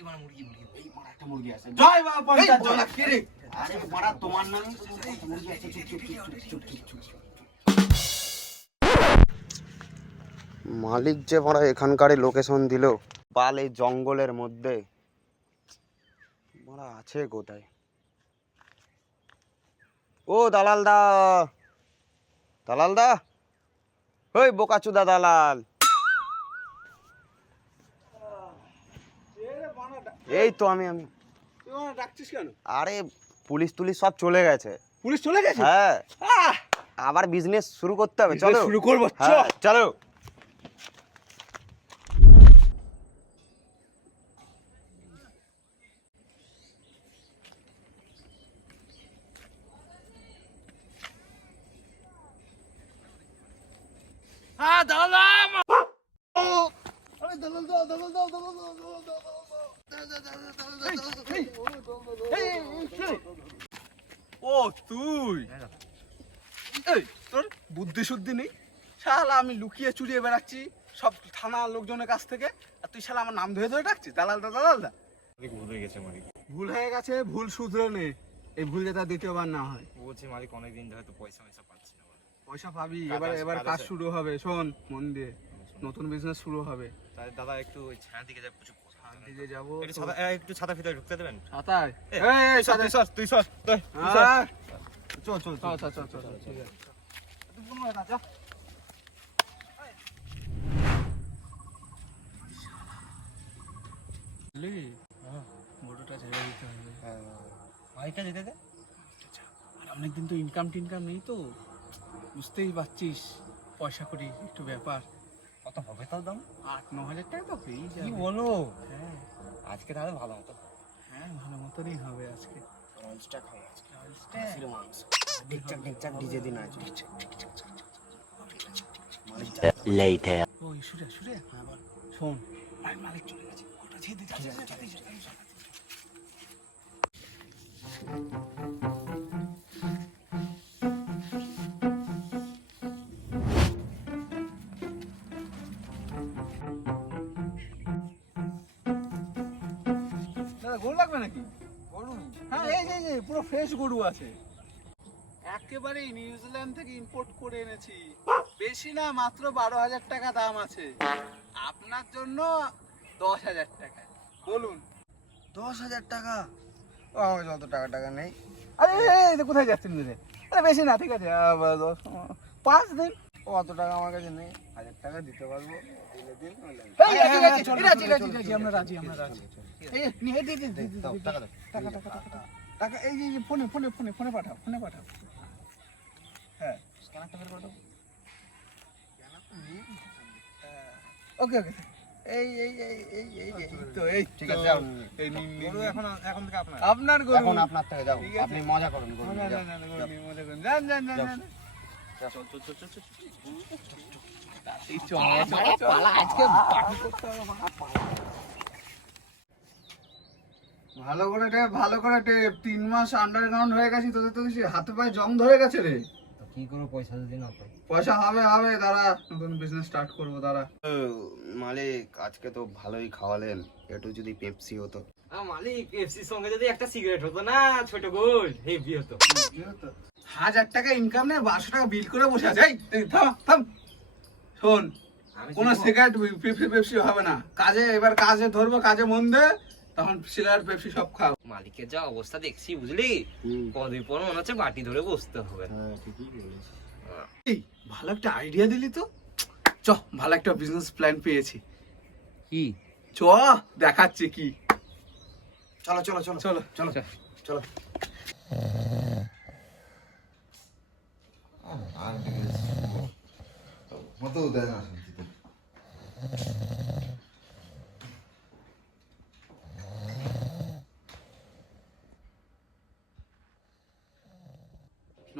এবার মুরগি এই বড় একটা মুরগি আছে। জয় বাবা পঞ্চায়েত জয়। কি রে? আরে বড় তোমার নামে মুরগি আছে। চুপ। মালিক যে বড় এখানকার লোকেশন দিল, বাল এই জঙ্গলের মধ্যে বড় আছে কোথায়? ও দালাল দা, ওই বোকাচুদা দালাল। এই তো আমি ডাকছিস কেন? আরে পুলিশ সব চলে গেছে। পুলিশ চলে গেছে? হ্যাঁ, আবার বিজনেস শুরু করতে হবে। চলো শুরু করবো, চলো। হ্যাঁ দালাল। আরে দালাল দাও। ও তুই? এই তোর বুদ্ধি শুদ্ধি নেই শালা, আমি লুকিয়ে চুরিয়ে বেড়াচ্ছি সব থানার লোকজনের কাছ থেকে, আর তুই শালা আমার নাম ধরে ডাকছিস দালাল দা। ভুল হয়ে গেছে মালিক। ভুল হয়ে গেছে, ভুল শুধরে নে। এই ভুল যাতে দ্বিতীয়বার না হয়। বলছি মালিক অনেকদিন ধরে তো পয়সা পাচ্ছি না। পয়সা পাবি, কাজ এবার আছে। কাজ শুরু হবে। শোন মন দিয়ে, নতুন বিজনেস শুরু হবে। তাহলে দাদা একটু ওই ছায়ার দিকে যা, প্রচুর দিকে যাবো। একটু ছাতা ভিতরে ঢুকতে দেবেন? ছাতায়? এই তুই সর। চল ঠিক আছে। তুই কোনো না যা। মোটরটা ছেড়ে দিতে হবে। মালিকটা যেতে দে। আর অনেকদিন তো ইনকাম টিনকাম নেই তো, বুঝতেই পারছিস, পয়সা করি একটু ব্যাপার। কত হবে তার দাম? 8-9 হাজার টাকা তো পেয়েই যাবে। কি বলো? হ্যাঁ আজকে তাহলে ভালো হতো। হ্যাঁ, ভালো মতনই হবে আজকে। রঞ্চটা খাও আজকে। খাসির মাংস। ঠিকঠাক ডিজে দিন আছে। Later. ও সুরে হ্যাঁ বল। শোন, মালিক চলে গেছে, ওটা ছেড়ে দে। দাদা গরু লাগবে নাকি? গরু? হ্যাঁ, এই যে পুরো ফ্রেশ গরু আছে, একেবারে নিউজিল্যান্ড থেকে ইম্পোর্ট করে এনেছি। বেশি না, মাত্র 12,000 টাকা দাম আছে। আপনার জন্য 10,000 টাকা। বলুন। 10,000 টাকা? ও আমার যত টাকা নেই। আরে কোথায় যাচ্ছেন রে? আরে বেশি না, ঠিক আছে 5 দিন। অত টাকা আমার কাছে নেই। 1,000 টাকা দিতে পারবো, দিলে দিন নইলে না। রাজি, আমরা রাজি। এই নিয়ে দিন টাকা দাও। টাকা এই যে ফোনে পাঠাও। হ্যাঁ, স্ক্যানারটা বের করে দাও। ওকে। এই তো ঠিক আছে, যাও। এই নিন। গরু এখন থেকে আপনার গরু। এখন আপনার থেকে যাও, আপনি মজা করুন। গরু নিয়ে যাও। মজা করুন। যান। চল। এই পালা আজকে পার্টি করতে হবে। ভালো করে টেপ 3 মাস আন্ডারগ্রাউন্ড হয়ে গেছি, তোদের তো হাতে পায়ে জং ধরে গেছে রে। কি করবো, পয়সা যদি না পাই? পয়সা হবে দাঁড়া, নতুন বিজনেস স্টার্ট করবো দাঁড়া। মালিক আজকে তো ভালোই খাওয়ালেন, একটু যদি পেপসি হতো। মালিক এফসির সঙ্গে যদি একটা সিগারেট হতো না, ছোট গোল হেভি হতো। 1,000 টাকা ইনকাম নেই, 1200 টাকা বিল করে বসে আছে। এই থাম। শোন, কোনো সিগারেট পেপসি হবে না। কাজে ধরবো, কাজে মন দে, তখন সিগারেট পেপসি সব খাও। মালিকের যা অবস্থা দেখছি বুঝলি, কদিন পর মনে হচ্ছে বাটি ধরে বসতে হবে। হ্যাঁ, ঠিকই বলেছিস। এই ভালো একটা আইডিয়া দিলি তো। ভালো একটা বিজনেস প্ল্যান পেয়েছি। কি? দেখাচ্ছি কি। চলো।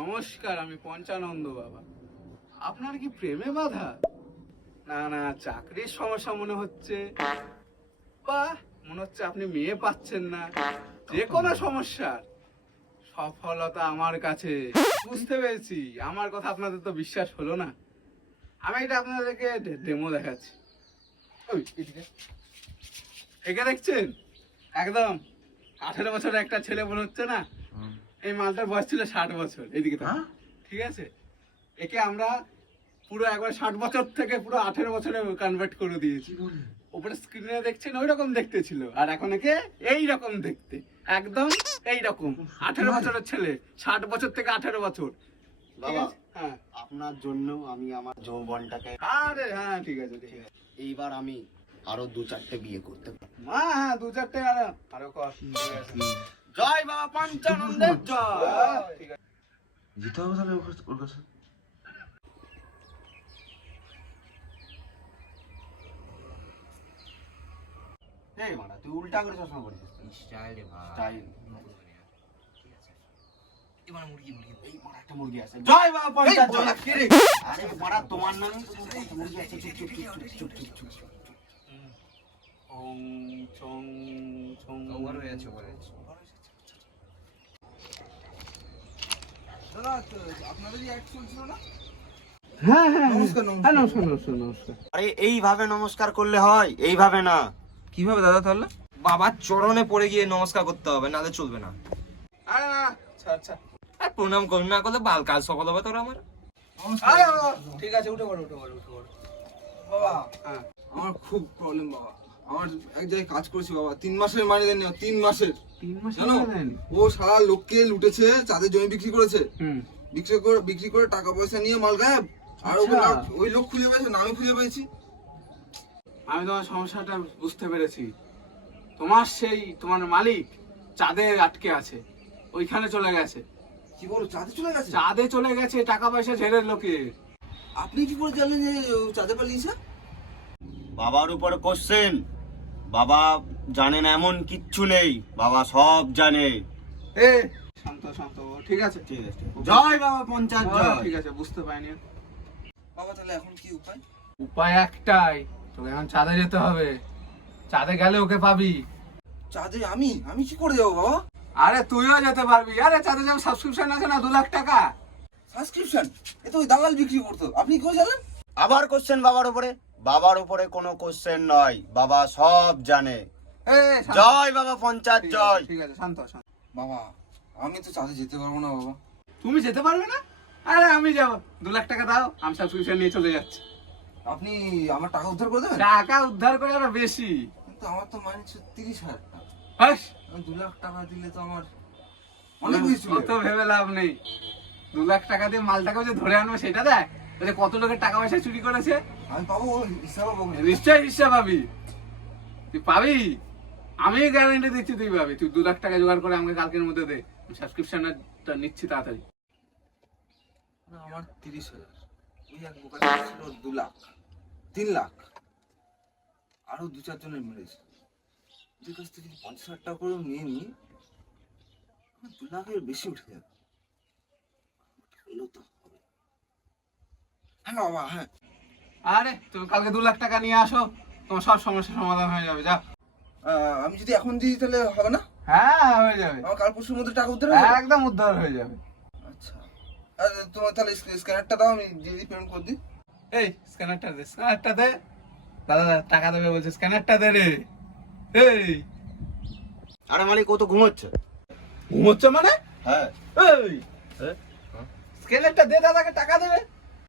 নমস্কার, আমি পঞ্চানন্দ বাবা। আপনার কি প্রেমে বাধা? না, চাকরির সমস্যা মনে হচ্ছে, বা মনে হচ্ছে আপনি মেয়ে পাচ্ছেন না। যে কোনো সমস্যার সফলতা আমার কাছে। বুঝতে পেরেছি, আমার কথা আপনাদের তো বিশ্বাস হলো না। আমি এটা আপনাদেরকে ডেমো দেখাচ্ছি। একে দেখছেন? একদম 18 বছরের একটা ছেলে মনে হচ্ছে না? এই মালটার বয়স ছিল 60 বছর। এইদিকে তো ঠিক আছে, একে আমরা পুরো একবার 60 বছর থেকে পুরো 18 বছরে কনভার্ট করে দিয়েছি। উপরে স্ক্রিনে দেখছেন ওই রকম দেখতে ছিল, আর এখন একে এই রকম দেখতে, একদম এই রকম 18 বছরের ছেলে, 60 বছর থেকে 18 বছর। বাবা, হ্যাঁ আপনার জন্য আমি আমার যৌবনটাকে, আরে হ্যাঁ ঠিক আছে ঠিক আছে। এইবার আমি আরো 2-4টে বিয়ে করতে পারি। হ্যাঁ 2-4টে আরো কর। ঠিক আছে। জয় বাবা পঞ্চানন্দের জয়। ঠিক আছে। যেতে হবে তাহলে ওর কাছে। এই মারা, তুই উল্টা করে চশমা পরেছিস। স্টাইল রে ভাই। স্টাইল। ঠিক আছে। এবার মুরগি এই মারা, একটা মুরগি আছে। জয় বাবা পঞ্চায়েত জয়। আরে মারা, তোমার নামে তো মুরগি আছে। চুপ চুপ চুপ চুপ চুপ চুপ চুপ। ওং চং চং ওভার হয়ে আছে, ওভার হয়ে আছে। হ্যাঁ হ্যাঁ নমস্কার নমস্কার নমস্কার। আরে এইভাবে নমস্কার করলে হয়, এইভাবে না। কিভাবে দাদা তাহলে? বাবার চরণে পড়ে গিয়ে নমস্কার করতে হবে, নালে চলবে না। আরে না আচ্ছা আচ্ছা। আর প্রণাম করুন না করলে বাল কাল সকাল হবে তোরা আমার। আরে বাবা ঠিক আছে, উঠে পড়ো উঠে পড়ো উঠে পড়ো। বাবা, হ্যাঁ আমার খুব প্রবলেম বাবা। আমার এক জায়গায় কাজ করছি বাবা, 3 মাসের মাইনে দেননি, 3 মাসের। 3 মাস জানো, দেন। ও সারা লোককে লুটেছে, চাঁদের জমি বিক্রি করেছে, হুম বিক্রি করে টাকা পয়সা নিয়ে মাল গায়েব। আর আচ্ছা। ওই লোক খুঁজে পেয়েছে না, আমি খুঁজে পেয়েছি। আমি তোমার সমস্যাটা বুঝতে পেরেছি। তোমার মালিক চাঁদে আটকে আছে, ওইখানে চলে গেছে। কি বলো, চাঁদে চলে গেছে? চাঁদে চলে গেছে টাকা পয়সা ঝেড়ে লোকে। আপনি কি করে জানলেন যে ও চাঁদে পালিয়েছে? বাবার উপরে কোশ্চেন। বাবা জানে না এমন কিচ্ছু নেই, বাবা সব জানে। এ শান্ত শান্ত, ঠিক আছে ঠিক আছে। জয় বাবা পঞ্চায়েত হ্যাঁ, জয়। ঠিক আছে বুঝতে পাইনি। বাবা তাহলে এখন কি উপায়? উপায় একটাই, তোকে এখন চাঁদে যেতে হবে। চাঁদে গেলে ওকে পাবি। চাঁদে আমি কি করে যাবো বাবা? আরে তুইও যেতে পারবি। আরে চাঁদে যাও, সাবস্ক্রিপশন আছে না 2 লাখ টাকা। সাবস্ক্রিপশন? এ তো ওই দালাল বিক্রি করতো, আপনি কি করে জানলেন? আবার কোশ্চেন বাবার উপরে? বাবার উপরে কোনো কোশ্চেন নয়, বাবা সব জানে। এ শান্ত। জয় বাবা পঞ্চায়েত ঠিক জয়। আছে, ঠিক আছে শান্ত শান্ত। বাবা, আমি তো চাঁদে যেতে পারবো না বাবা। তুমি যেতে পারবে না? আরে আমি যাবো, 2 লাখ টাকা দাও, আমি সাবস্ক্রিপশন নিয়ে চলে যাচ্ছি। আপনি আমার টাকা উদ্ধার করে দেবেন? টাকা উদ্ধার করে আরো বেশি। কিন্তু আমার তো মাইনে 30,000 টাকা। হাস, আমি 2 লাখ টাকা দিলে তো আমার অনেক বেশি চলে অত ভেবে লাভ নেই। 2 লাখ টাকা দিয়ে মালটাকে যে ধরে আনবো সেটা দেখ, ওই যে কত লোকের টাকা পয়সা চুরি করেছে। আমি পাবো, হিসাব পাবো। নিশ্চয় হিসাব পাবি, তুই পাবি। আমি গ্যারান্টি দিচ্ছি তুই পাবি। তুই 2 লাখ টাকা জোগাড় করে আমাকে কালকের মধ্যে দে, সাবস্ক্রিপশনটা নিচ্ছি তাড়াতাড়ি। না, আমার 30,000, ওই এক বোকা ছিল 2 লাখ, 3 লাখ, আরো 2-4 জনের মেরেছে। ওদের কাছ থেকে যদি 50,000 টাকা করে নিয়ে নিই, আমার 2 লাখের বেশি উঠে যাবে। হলেও তো হবে। হ্যাঁ বাবা, হ্যাঁ। আরে তুমি কালকে 2 লাখ টাকা নিয়ে আসো, তোমার সব সমস্যার সমাধান হয়ে যাবে। যা। আমি যদি এখন দিই তাহলে হবে না? হ্যাঁ হয়ে যাবে, আমার কাল পরশুর মধ্যে টাকা উদ্ধার হয়ে যাবে? একদম উদ্ধার হয়ে যাবে। আচ্ছা, আর তোমার তাহলে স্ক্যানারটা দাও, আমি দিয়ে দিই, পেমেন্ট করে দিই। এই স্ক্যানারটা দে, স্ক্যানারটা দে। দাদা টাকা দেবে বলছে, স্ক্যানারটা দে রে। এই আরে মালিক, ও তো ঘুমোচ্ছে। ঘুমোচ্ছে মানে? হ্যাঁ। এই স্ক্যানারটা দে, দাদাকে টাকা দেবে।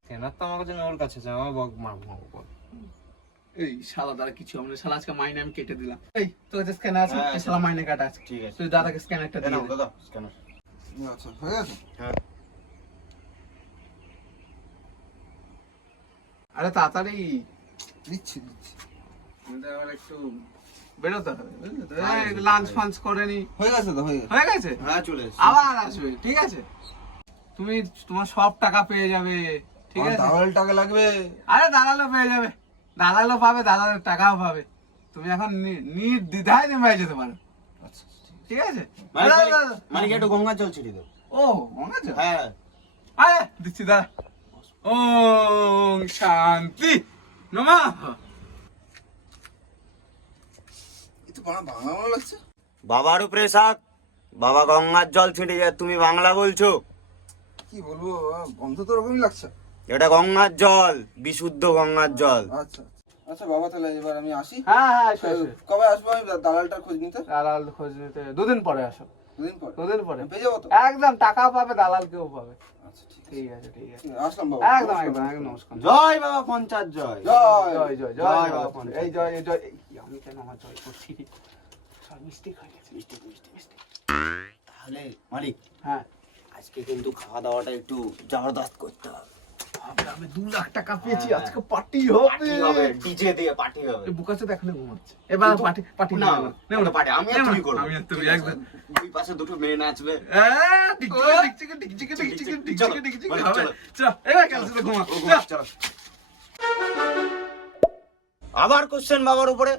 কেনার তো আমার কাছে না, ওর কাছে আছে, আমার বক মারবো বল। এই শালা দাদা কিছু হবে না, শালা আজকে মাইনে আমি কেটে দিলাম। এই তোর কাছে স্ক্যানার আছে? হ্যাঁ, এই শালা মাইনে কাটা আছে। ঠিক আছে। তুই দাদাকে স্ক্যানারটা এ দিয়ে নাও দে। দাদা স্ক্যানার। আচ্ছা, হয়ে গেছে? হ্যাঁ। আরে তাড়াতাড়ি, দিচ্ছি। আমাদের আবার একটু বেরোতে হবে, বুঝলি তো? লাঞ্চ ফাঞ্চ করে নি। হয়ে গেছে তো, হয়ে গেছে। হয়ে গেছে? হ্যাঁ চলে এসেছি। আবার আসবে, ঠিক আছে? তুমি তোমার সব টাকা পেয়ে যাবে, ঠিক আমার আছে? দালাল টাকা লাগবে। আরে দালালও পেয়ে যাবে, দালালও পাবে, দালালের টাকাও পাবে। তুমি এখন নির্দ্বিধায় নেমে যেতে পারো, আচ্ছা, ঠিক আছে? মালিক একটু গঙ্গা জল ছিটিয়ে দাও। ও মনে আছে? হ্যাঁ। আরে দিচ্ছি দাঁড়া। ওং শান্তি নমঃ। এ তো বাংলা বাংলা লাগছে। বাবার উপরে সাত, বাবা গঙ্গার জল ছিটিয়ে যায়, তুমি বাংলা বলছো? কি বলবো বাবা, গন্ধ তো ওরকমই লাগছে। এটা গঙ্গার জল, বিশুদ্ধ গঙ্গার জল। আচ্ছা, আচ্ছা বাবা, তাহলে এবার আমি আসি। হ্যাঁ হ্যাঁ এসো এসো। কবে আসবো আমি দালালটার খোঁজ নিতে? দালাল খোঁজ নিতে 2 দিন পরে আসো। 2 দিন পর 2 দিন পরে পেয়ে যাবো তো? একদম টাকা পাবে, দালাল কেউ পাবে। আচ্ছা ঠিক ঠিক আছে ঠিক আছে, আছে, আসলাম বাবা। একদম একদম একদম নমস্কার। জয় বাবা পঞ্চায়েত জয়। জয়। জয় জয় জয় জয় বাবা বাবা। পঞ্চায়েত। এই জয় এই জয় এই, আমি কেন আমার জয় করছি রে? সব মিস্টেক হয়ে গেছে। তাহলে মালিক হ্যাঁ আজকে কিন্তু খাওয়া দাওয়াটা একটু জবরদস্ত করতে হবে। আমি 2 লাখ টাকা পেয়েছি, আজকে পার্টি হবে। পার্টি হবে, ডিজে দিয়ে পার্টি হবে। এই বুকাচ্ছে দেখলে ঘুমাচ্ছে। এবার পার্টি পার্টি না, না ওটা পার্টি আমি আর তুমি করবো। আমি আর তুমি ঠিক আছে? একদম। দুই পাশে দুটো মেয়ে নাচবে। আবার কোশ্চেন বাবার উপরে।